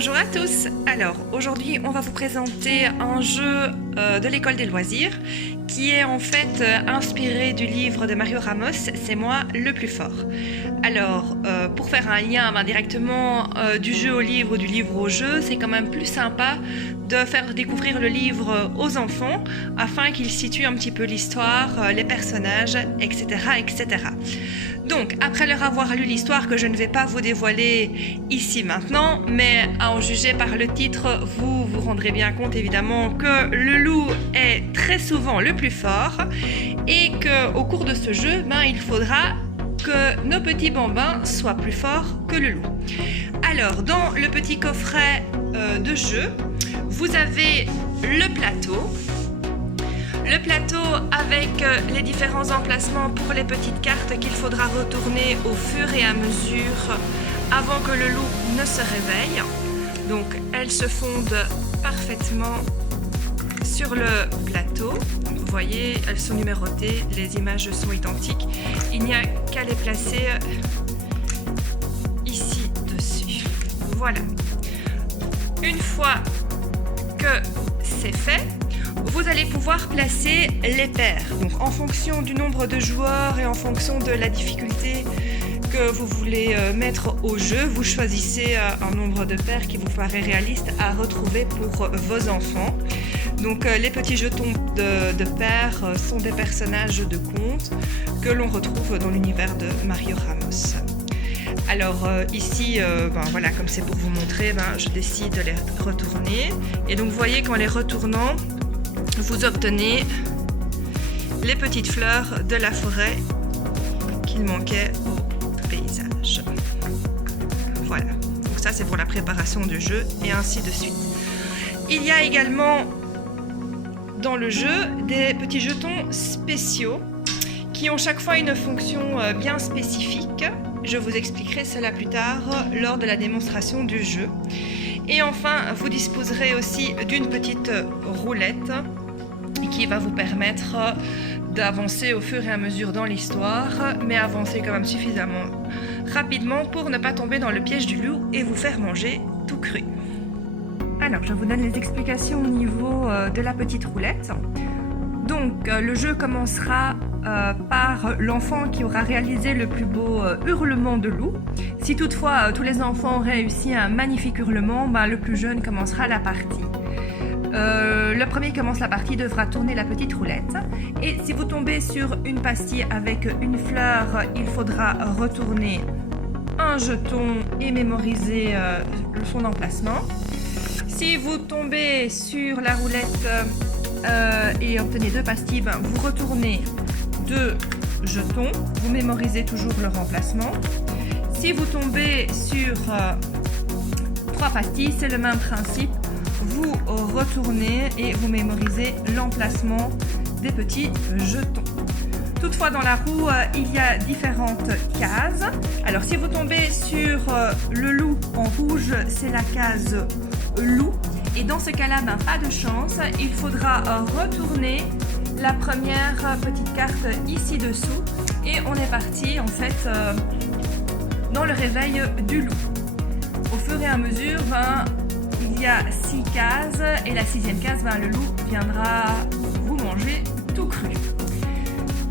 Bonjour à tous. Alors aujourd'hui on va vous présenter un jeu de l'école des loisirs qui est en fait inspiré du livre de Mario Ramos, C'est moi le plus fort. Alors pour faire un lien directement du jeu au livre ou du livre au jeu, c'est quand même plus sympa de faire découvrir le livre aux enfants afin qu'ils situent un petit peu l'histoire, les personnages, etc., etc. Donc, après leur avoir lu l'histoire que je ne vais pas vous dévoiler ici maintenant, mais à en juger par le titre, vous vous rendrez bien compte évidemment que le loup est très souvent le plus fort et qu'au cours de ce jeu, il faudra que nos petits bambins soient plus forts que le loup. Alors, dans le petit coffret de jeu, vous avez le plateau. Le plateau avec les différents emplacements pour les petites cartes qu'il faudra retourner au fur et à mesure avant que le loup ne se réveille. Donc elles se fondent parfaitement sur le plateau. Vous voyez, elles sont numérotées, les images sont identiques. Il n'y a qu'à les placer ici dessus. Voilà. Une fois que c'est fait, vous allez pouvoir placer les paires. Donc en fonction du nombre de joueurs et en fonction de la difficulté que vous voulez mettre au jeu, vous choisissez un nombre de paires qui vous paraît réaliste à retrouver pour vos enfants. Donc les petits jetons de paires sont des personnages de contes que l'on retrouve dans l'univers de Mario Ramos. Alors ici, voilà, comme c'est pour vous montrer, je décide de les retourner. Et donc vous voyez qu'en les retournant, vous obtenez les petites fleurs de la forêt qu'il manquait au paysage. Voilà, donc ça c'est pour la préparation du jeu et ainsi de suite. Il y a également dans le jeu des petits jetons spéciaux qui ont chaque fois une fonction bien spécifique. Je vous expliquerai cela plus tard lors de la démonstration du jeu. Et enfin, vous disposerez aussi d'une petite roulette qui va vous permettre d'avancer au fur et à mesure dans l'histoire, mais avancer quand même suffisamment rapidement pour ne pas tomber dans le piège du loup et vous faire manger tout cru. Alors, je vous donne les explications au niveau de la petite roulette. Donc, le jeu commencera par l'enfant qui aura réalisé le plus beau hurlement de loup. Si toutefois tous les enfants ont réussi un magnifique hurlement, le plus jeune commencera la partie. Le premier qui commence la partie devra tourner la petite roulette. Et si vous tombez sur une pastille avec une fleur, il faudra retourner un jeton et mémoriser son emplacement. Si vous tombez sur la roulette et obtenez deux pastilles, vous retournez deux jetons, vous mémorisez toujours leur emplacement. Si vous tombez sur trois pastilles, c'est le même principe. Vous retournez et vous mémorisez l'emplacement des petits jetons. Toutefois, dans la roue, il y a différentes cases. Alors, si vous tombez sur le loup en rouge, c'est la case loup. Et dans ce cas-là, pas de chance. Il faudra retourner la première petite carte ici dessous. Et on est parti, en fait, dans le réveil du loup. Au fur et à mesure, il y a 6 cases et la 6e case, le loup viendra vous manger tout cru.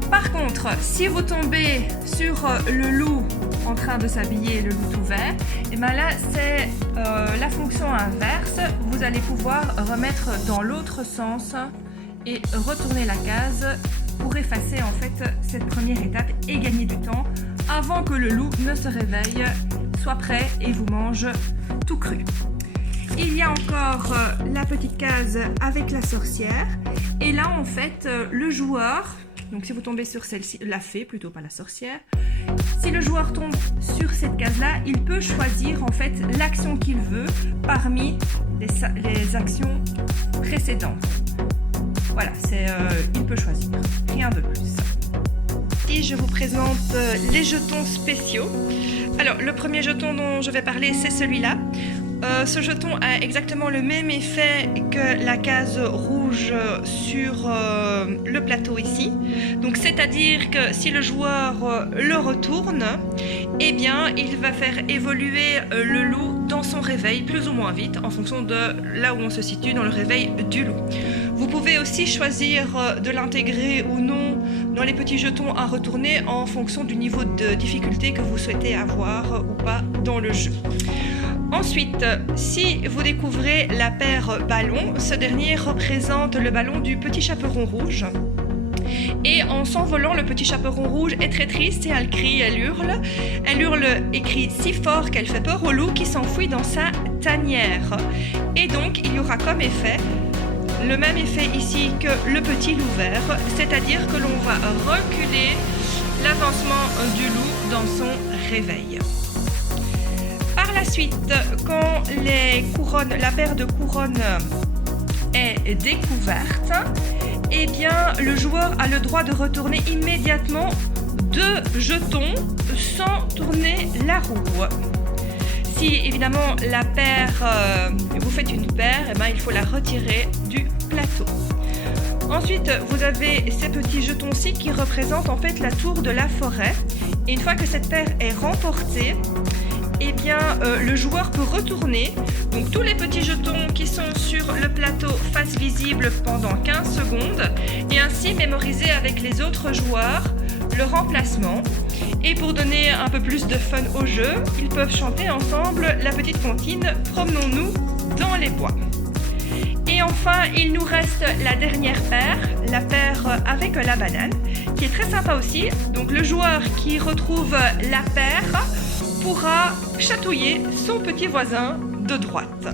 Par contre, si vous tombez sur le loup en train de s'habiller, le loup tout vert, et là c'est la fonction inverse. Vous allez pouvoir remettre dans l'autre sens et retourner la case pour effacer en fait cette première étape et gagner du temps avant que le loup ne se réveille, soit prêt et vous mange tout cru. Il y a encore la petite case avec la sorcière. Et là, en fait, le joueur, donc si vous tombez sur celle-ci, la fée plutôt, pas la sorcière, si le joueur tombe sur cette case-là, il peut choisir en fait l'action qu'il veut parmi les actions précédentes. Voilà, il peut choisir, rien de plus. Et je vous présente les jetons spéciaux. Alors, le premier jeton dont je vais parler, c'est celui-là. ce jeton a exactement le même effet que la case rouge sur le plateau ici. Donc c'est-à-dire que si le joueur le retourne, eh bien il va faire évoluer le loup dans son réveil plus ou moins vite en fonction de là où on se situe dans le réveil du loup. Vous pouvez aussi choisir de l'intégrer ou non dans les petits jetons à retourner en fonction du niveau de difficulté que vous souhaitez avoir ou pas dans le jeu. Ensuite, si vous découvrez la paire ballon, ce dernier représente le ballon du petit chaperon rouge. Et en s'envolant, le petit chaperon rouge est très triste et elle crie, elle hurle. Elle hurle et crie si fort qu'elle fait peur au loup qui s'enfuit dans sa tanière. Et donc, il y aura comme effet le même effet ici que le petit loup vert, c'est-à-dire que l'on va reculer l'avancement du loup dans son réveil. Par la suite, quand la paire de couronnes est découverte, eh bien, le joueur a le droit de retourner immédiatement 2 jetons sans tourner la roue. Si évidemment la paire, vous faites une paire, eh bien, il faut la retirer du plateau. Ensuite, vous avez ces petits jetons-ci qui représentent en fait la tour de la forêt. Et une fois que cette paire est remportée, eh bien, le joueur peut retourner donc tous les petits jetons qui sont sur le plateau face visible pendant 15 secondes et ainsi mémoriser avec les autres joueurs le remplacement. Et pour donner un peu plus de fun au jeu, ils peuvent chanter ensemble la petite comptine « Promenons-nous dans les bois ». Et enfin, il nous reste la dernière paire, la paire avec la banane, qui est très sympa aussi. Donc le joueur qui retrouve la paire pourra chatouiller son petit voisin de droite.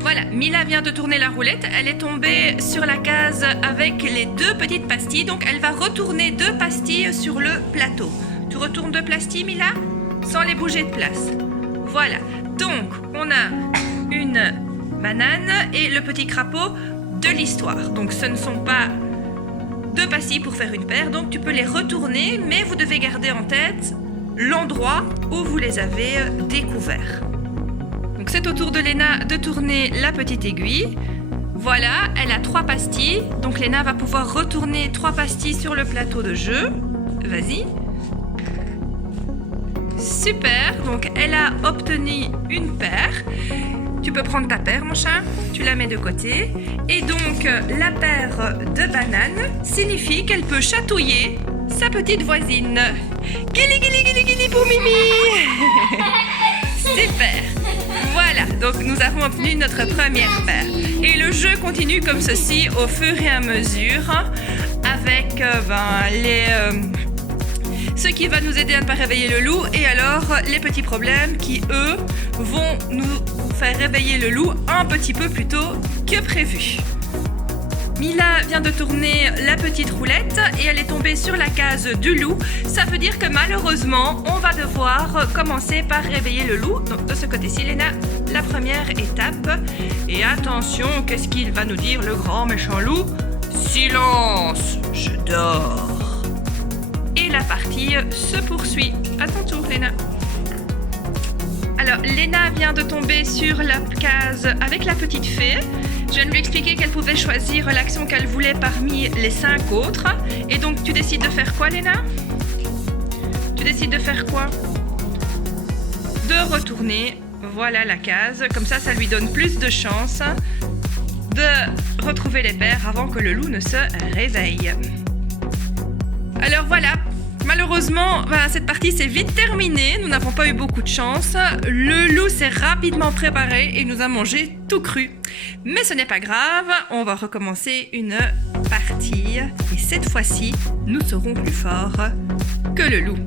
Voilà, Mila vient de tourner la roulette, elle est tombée sur la case avec les 2 petites pastilles, donc elle va retourner 2 pastilles sur le plateau. Tu retournes 2 pastilles, Mila, sans les bouger de place. Voilà, donc on a une banane et le petit crapaud de l'histoire. Donc ce ne sont pas 2 pastilles pour faire une paire, donc tu peux les retourner, mais vous devez garder en tête l'endroit où vous les avez découverts. Donc c'est au tour de Léna de tourner la petite aiguille. Voilà, elle a 3 pastilles. Donc Léna va pouvoir retourner 3 pastilles sur le plateau de jeu. Vas-y. Super, donc elle a obtenu une paire. Tu peux prendre ta paire, mon chat. Tu la mets de côté. Et donc la paire de bananes signifie qu'elle peut chatouiller sa petite voisine. Guili, guili, guili, guili pour Mimi. Super. Voilà, donc nous avons obtenu notre première paire. Et le jeu continue comme ceci au fur et à mesure avec ce qui va nous aider à ne pas réveiller le loup et alors les petits problèmes qui, eux, vont nous faire réveiller le loup un petit peu plus tôt que prévu. Mila vient de tourner la petite roulette et elle est tombée sur la case du loup. Ça veut dire que malheureusement, on va devoir commencer par réveiller le loup. Donc de ce côté-ci, Léna, la première étape. Et attention, qu'est-ce qu'il va nous dire le grand méchant loup? Silence, je dors. Et la partie se poursuit. À ton tour, Léna. Alors, Léna vient de tomber sur la case avec la petite fée. Je viens de lui expliquer qu'elle pouvait choisir l'action qu'elle voulait parmi les 5 autres. Et donc, tu décides de faire quoi, Léna? Tu décides de faire quoi? De retourner, voilà la case. Comme ça, ça lui donne plus de chances de retrouver les paires avant que le loup ne se réveille. Alors voilà. Malheureusement, cette partie s'est vite terminée, nous n'avons pas eu beaucoup de chance. Le loup s'est rapidement préparé et nous a mangé tout cru. Mais ce n'est pas grave, on va recommencer une partie et cette fois-ci, nous serons plus forts que le loup.